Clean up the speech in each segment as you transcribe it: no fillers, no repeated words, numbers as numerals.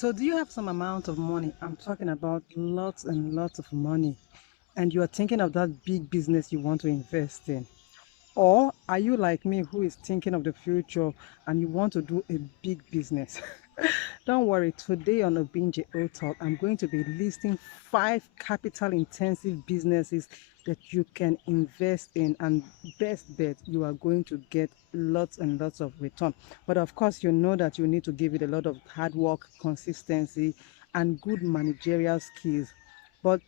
So, do you have some amount of money? I'm talking about lots and lots of money, and you are thinking of that big business you want to invest in. Or are you like me who is thinking of the future and you want to do a big business? Don't worry, today on Obinje O Talk, I'm going to be listing 5 capital intensive businesses that you can invest in, and best bet you are going to get lots and lots of return. But of course, you know that you need to give it a lot of hard work, consistency, and good managerial skills. But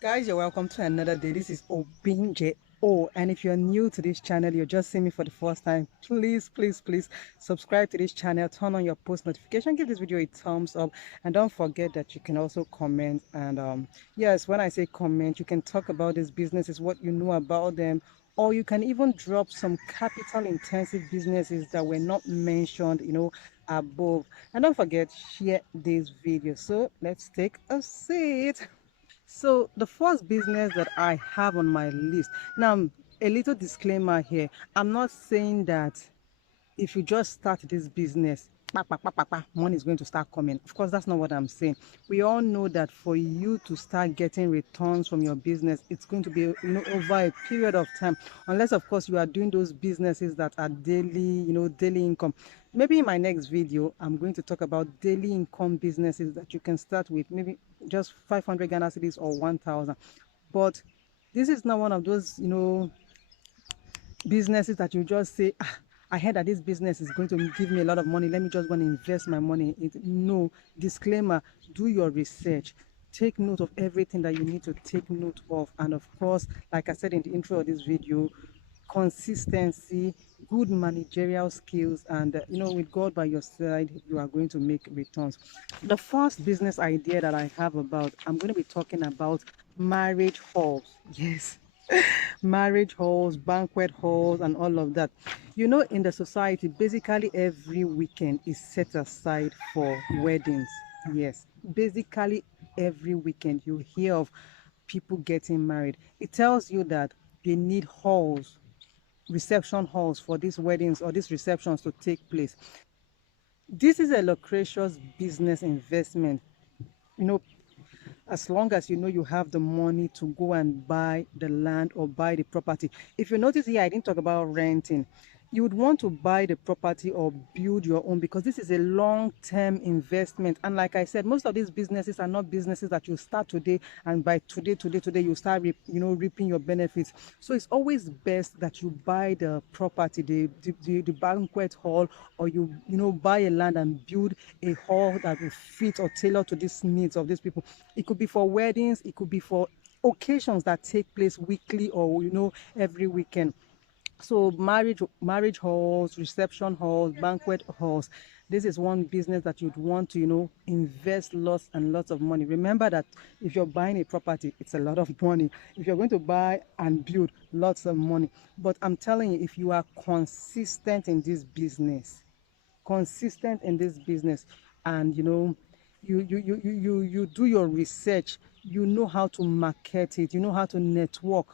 guys, you're welcome to another day. This is Obinje O, and if you're new to this channel, you're just seeing me for the first time, please subscribe to this channel, turn on your post notification, give this video a thumbs up, and don't forget that you can also comment. And yes, when I say comment, you can talk about these businesses, what you know about them, or you can even drop some capital intensive businesses that were not mentioned, above. And don't forget, share this video. So let's take a seat. So the first business that I have on my list. Now, a little disclaimer here. I'm not saying that if you just start this business, money is going to start coming. Of course, that's not what I'm saying. We all know that for you to start getting returns from your business, it's going to be, over a period of time. Unless, of course, you are doing those businesses that are daily, daily income. Maybe in my next video, I'm going to talk about daily income businesses that you can start with, maybe just 500 Ghana cedis or 1,000. But this is not one of those, businesses that you just say, I heard that this business is going to give me a lot of money. Let me just go and invest my money in it. No, disclaimer, do your research. Take note of everything that you need to take note of. And of course, like I said in the intro of this video, consistency, good managerial skills, and with God by your side, you are going to make returns. The first business idea that I have about, I'm going to be talking about marriage halls. Yes, marriage halls, banquet halls, and all of that. In the society, basically every weekend is set aside for weddings. Yes, basically every weekend you hear of people getting married. It tells you that they need halls, reception halls for these weddings or these receptions to take place. This is a lucrative business investment. You know, as long as you know you have the money to go and buy the land or buy the property. If you notice here, I didn't talk about renting. You would want to buy the property or build your own, because this is a long-term investment. And like I said, most of these businesses are not businesses that you start today and by today you start reaping your benefits. So it's always best that you buy the property, the banquet hall, or buy a land and build a hall that will fit or tailor to these needs of these people. It could be for weddings, it could be for occasions that take place weekly or every weekend. So marriage halls, reception halls, banquet halls, this is one business that you'd want to invest lots and lots of money. Remember that if you're buying a property, it's a lot of money. If you're going to buy and build, lots of money. But I'm telling you, if you are consistent in this business, and you do your research, you know how to market it, you know how to network,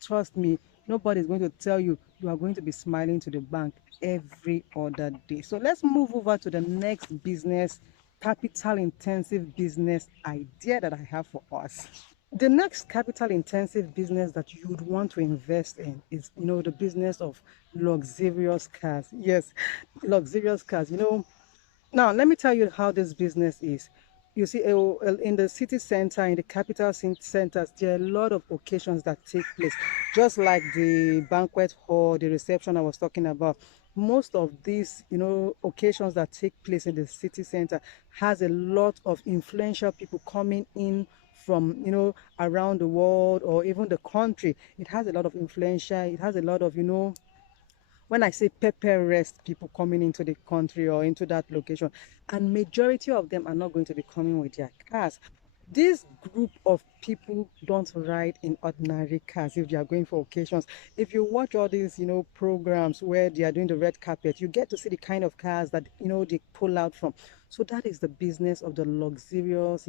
trust me, nobody's going to tell you you are going to be smiling to the bank every other day. So let's move over to the next business, capital intensive business idea that I have for us. The next capital intensive business that you would want to invest in is the business of luxurious cars. Yes, luxurious cars. Now, let me tell you how this business is. You see, in the city center, in the capital centers, there are a lot of occasions that take place, just like the banquet hall, the reception I was talking about. Most of these, occasions that take place in the city center has a lot of influential people coming in from, around the world or even the country. It has a lot of influential, it has a lot of, when I say pepper rest, people coming into the country or into that location, and majority of them are not going to be coming with their cars. This group of people don't ride in ordinary cars if they are going for occasions. If you watch all these, programs where they are doing the red carpet, you get to see the kind of cars that, they pull out from. So that is the business of the luxurious,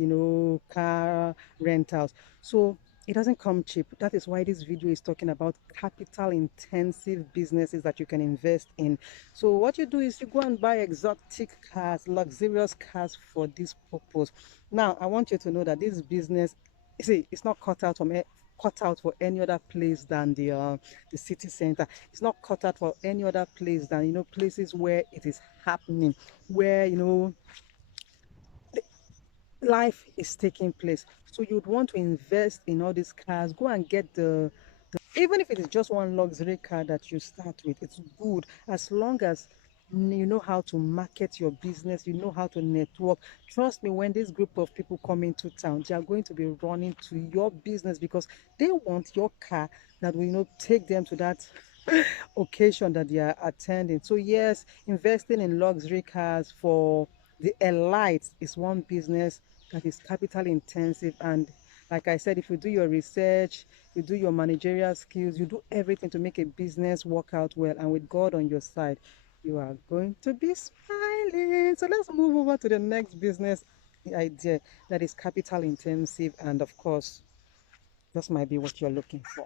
car rentals. So It doesn't come cheap. That is why this video is talking about capital intensive businesses that you can invest in. So what you do is you go and buy exotic cars, luxurious cars for this purpose. Now, I want you to know that this business, see, it's not cut out for any other place than the city center. It's not cut out for any other place than places where it is happening, where life is taking place. So you'd want to invest in all these cars. Go and get even if it is just one luxury car that you start with, it's good as long as you know how to market your business, you know how to network. Trust me, when this group of people come into town, they are going to be running to your business because they want your car that will take them to that occasion that they are attending. So yes, investing in luxury cars for the elite is one business that is capital intensive. And like I said, if you do your research, you do your managerial skills, you do everything to make a business work out well, and with God on your side, you are going to be smiling. So let's move over to the next business idea that is capital intensive, and of course this might be what you're looking for.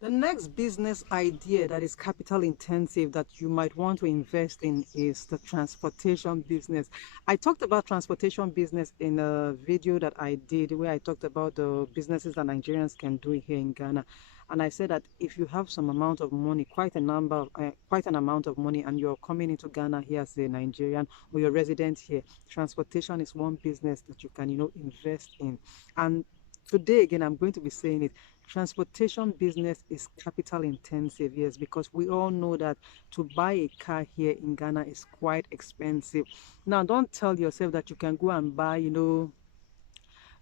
The next business idea that is capital intensive that you might want to invest in is the transportation business. I talked about transportation business in a video that I did where I talked about the businesses that Nigerians can do here in Ghana. And I said that if you have some amount of money, quite an amount of money, and you're coming into Ghana here as a Nigerian or you're resident here, transportation is one business that you can, invest in. And today again, I'm going to be saying it. Transportation business is capital intensive, yes, because we all know that to buy a car here in Ghana is quite expensive. Now, don't tell yourself that you can go and buy,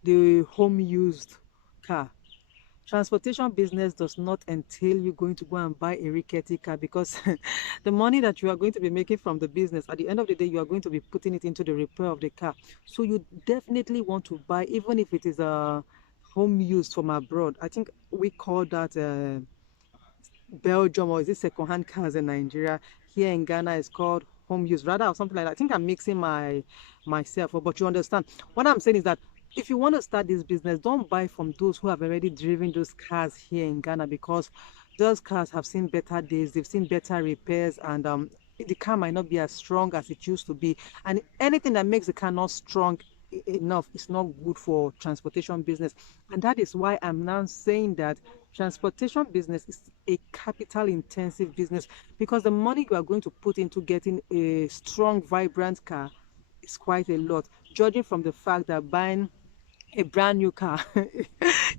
the home used car. Transportation business does not entail you going to go and buy a rickety car, because the money that you are going to be making from the business, at the end of the day, you are going to be putting it into the repair of the car. So you definitely want to buy, even if it is a home used from abroad. I think we call that Belgium, or is it second-hand cars in Nigeria? Here in Ghana, it's called home use, rather, or something like that. I think I'm mixing myself up, but you understand. What I'm saying is that if you want to start this business, don't buy from those who have already driven those cars here in Ghana, because those cars have seen better days, they've seen better repairs, and the car might not be as strong as it used to be. And anything that makes the car not strong enough is not good for transportation business. And that is why I'm now saying that transportation business is a capital intensive business, because the money you are going to put into getting a strong, vibrant car is quite a lot, judging from the fact that buying a brand new car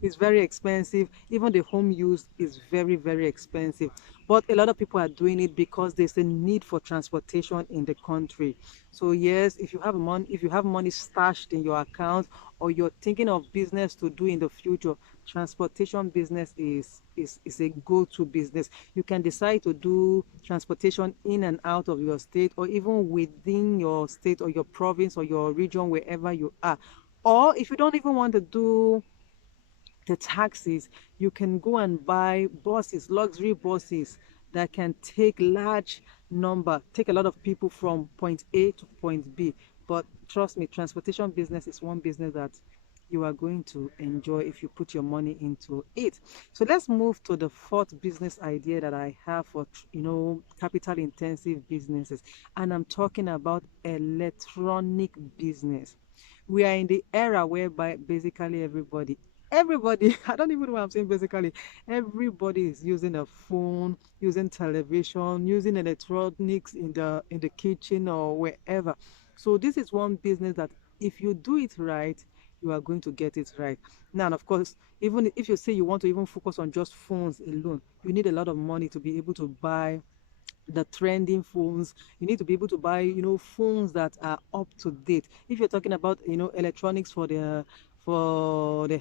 is very expensive. Even the home use is very, very expensive. But a lot of people are doing it because there's a need for transportation in the country. So yes, if you have money stashed in your account, or you're thinking of business to do in the future, transportation business is a go-to business. You can decide to do transportation in and out of your state, or even within your state or your province or your region, wherever you are. Or if you don't even want to do the taxis, you can go and buy buses, luxury buses that can take a lot of people from point A to point B. But trust me, transportation business is one business that you are going to enjoy if you put your money into it. So let's move to the fourth business idea that I have for capital intensive businesses, and I'm talking about electronic business. We are in the era whereby basically everybody I don't even know what I'm saying. Basically everybody is using a phone, using television, using electronics in the kitchen or wherever. So this is one business that if you do it right, you are going to get it right. Now, and of course, even if you say you want to even focus on just phones alone, you need a lot of money to be able to buy the trending phones. You need to be able to buy phones that are up to date. If you're talking about electronics for the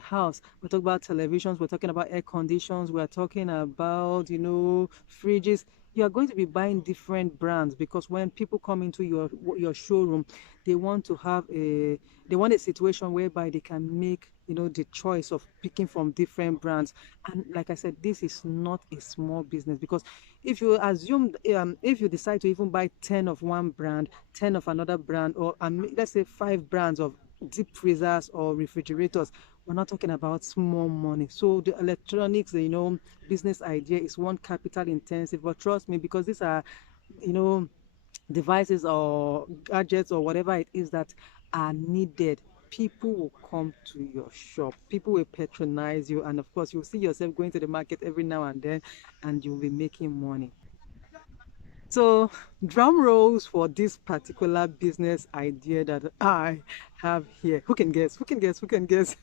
house, we're talking about televisions, we're talking about air conditions, we're talking about fridges. You are going to be buying different brands, because when people come into your showroom, they want to have they want a situation whereby they can make the choice of picking from different brands. And like I said, this is not a small business, because if you decide to even buy 10 of one brand, 10 of another brand, or let's say 5 brands of deep freezers or refrigerators, We're not talking about small money. So the electronics, business idea is one capital intensive, but trust me, because these are, you know, devices or gadgets or whatever it is that are needed, people will come to your shop, people will patronize you, and of course you'll see yourself going to the market every now and then, and you'll be making money. So drum rolls for this particular business idea that I have here. Who can guess? Who can guess? Who can guess?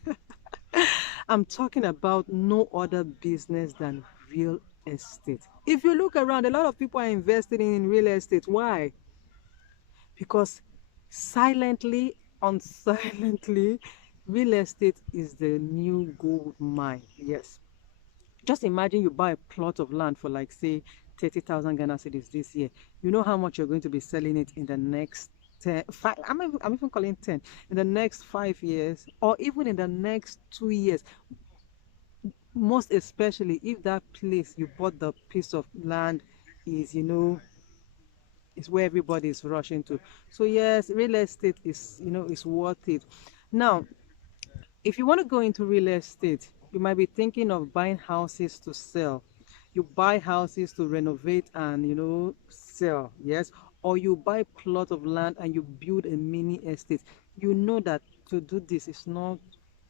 I'm talking about no other business than real estate. If you look around, a lot of people are investing in real estate. Why? Because silently, unsilently, real estate is the new gold mine. Yes. Just imagine you buy a plot of land for, like, say, 30,000 Ghana cedis this year. You know how much you're going to be selling it in the next 10, 5, I'm even calling 10, in the next 5 years, or even in the next 2 years. Most especially if that place you bought the piece of land is, is where everybody is rushing to. So yes, real estate is worth it. Now, if you want to go into real estate, you might be thinking of buying houses to sell. You buy houses to renovate and, sell, yes, or you buy plot of land and you build a mini estate. You know that to do this is not,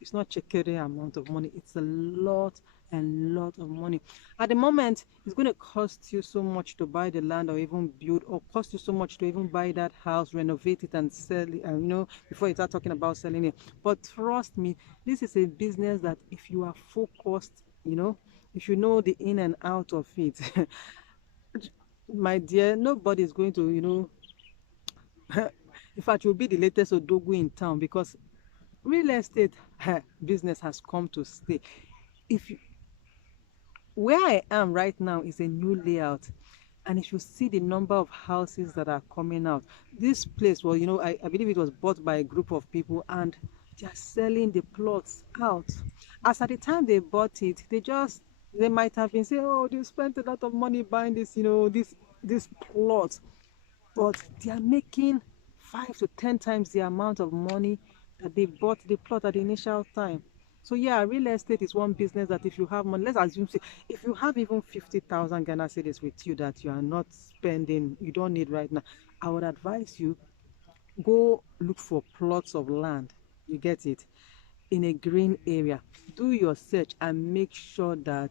it's not checkere amount of money. It's a lot and lot of money. At the moment, it's going to cost you so much to buy the land or even build, or cost you so much to even buy that house, renovate it and sell it, before you start talking about selling it. But trust me, this is a business that if you are focused, if you know the in and out of it, my dear, nobody is going to, in fact, you'll be the latest Odogu in town, because real estate business has come to stay. If you, where I am right now is a new layout, and if you see the number of houses that are coming out, this place, well, I believe it was bought by a group of people, and they are selling the plots out. As at the time they bought it, they might have been saying, oh, they spent a lot of money buying this, this plot, but they are making 5 to 10 times the amount of money that they bought the plot at the initial time. So yeah, real estate is one business that if you have money, let's assume, say, if you have even 50,000 Ghana cedis with you that you are not spending, you don't need right now, I would advise you, go look for plots of land. You get it? In a green area. Do your search and make sure that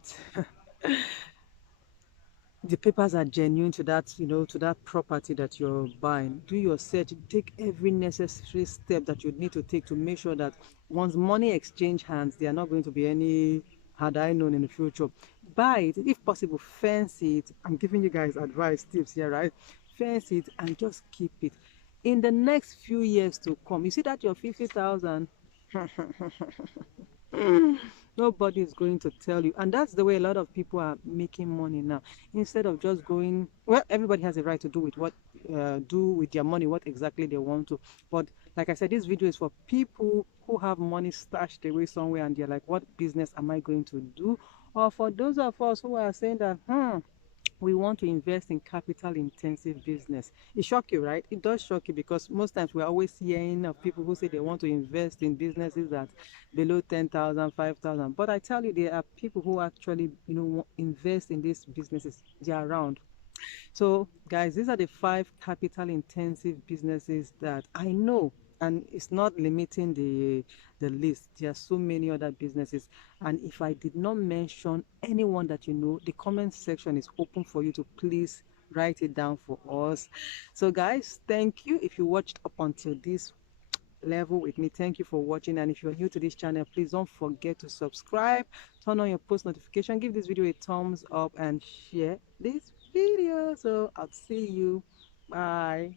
the papers are genuine to that, to that property that you're buying. Do your search, take every necessary step that you need to take to make sure that once money exchange hands, there are not going to be any had I known in the future. Buy it, if possible, fence it. I'm giving you guys advice, tips here, right? Fence it and just keep it. In the next few years to come, you see that your 50,000, nobody is going to tell you, and that's the way a lot of people are making money now. Instead of just going, well, everybody has a right to do with what do with their money what exactly they want to, but like I said, this video is for people who have money stashed away somewhere and they're like, what business am I going to do? Or for those of us who are saying that, we want to invest in capital intensive business. It shock you, right? It does shock you, because most times we're always hearing of people who say they want to invest in businesses that below 10,000, 5,000. But I tell you, there are people who actually, invest in these businesses. They're around. So, guys, these are the 5 capital-intensive businesses that I know, and it's not limiting the list. There are so many other businesses, and if I did not mention anyone that you know, the comment section is open for you to please write it down for us. So, guys, thank you. If you watched up until this level with me, thank you for watching, and if you're new to this channel, please don't forget to subscribe, turn on your post notification, give this video a thumbs up, and share this video. So I'll see you. Bye.